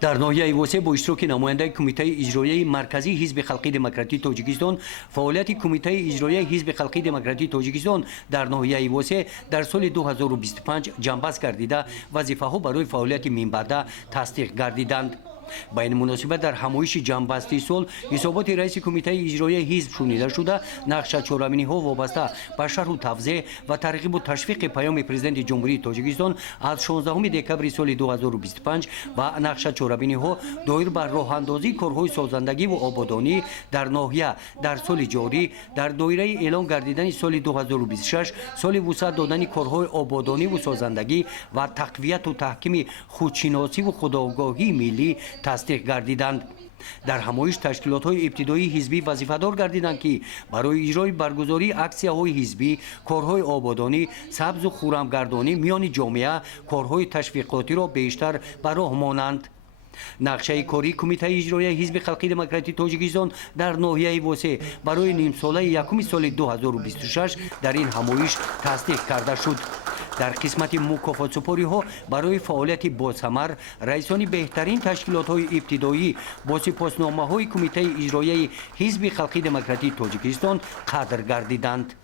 در ناحیه وسیع با اشتراک نماینده کمیته اجرایی مرکزی حزب خلقی دموکراتی تاجیکستان، فعالیت کمیته اجرایی حزب خلقی دموکراتی تاجیکستان در ناحیه وسیع در سال 2025 جمع‌بست گردیده وظیفه‌ها برای فعالیت минбаъда тасдик гардиданд. با این مناسبت در همایش چمъباستی سال حسابات رئیس کمیته اجرایی حزب شنیده شده نقشه چهارمینی ها وابسته به شرح و توضیح و ترغیب و تشویق پیام پرزیدنت جمهوری تاجیکستان از 16 دکبر سال 2025 و نقشه چهارمینی ها دایر بر راه اندازی کارهای سازندگی و آبادانی در ناحیه در سال جاری در دایره اعلان گردیدن سال 2026 سال وسعت دادن کارهای آبادانی و سازندگی و تقویت و تحکیم خودشناسی و خودآگاهی ملی تاسدیق گردیدند. در همایش تشکیلات‌های ابتدایی حزبی وظیفه‌دار گردیدند که برای اجرای برگزاری اکسیه‌های حزبی، کارهای آبادانی، سبز و خرمگردانی میان جامعه، کارهای تشویقاتی را بیشتر به راه مانند. نقشه کاری کمیته اجرایی حزب خلقی دموکراتی تاجیکستان در ناحیه وسیع برای نیم ساله یکم سال 2026 در این همایش تصدیق کرده شد. در قسمت مکافات سپاری ها برای فعالیت باثمر رئیسان بهترین تشکیلات های ابتدایی با سپاسنامه های کمیته اجرایی حزب خلقی دموکراتی تاجیکستان قدر گردیدند.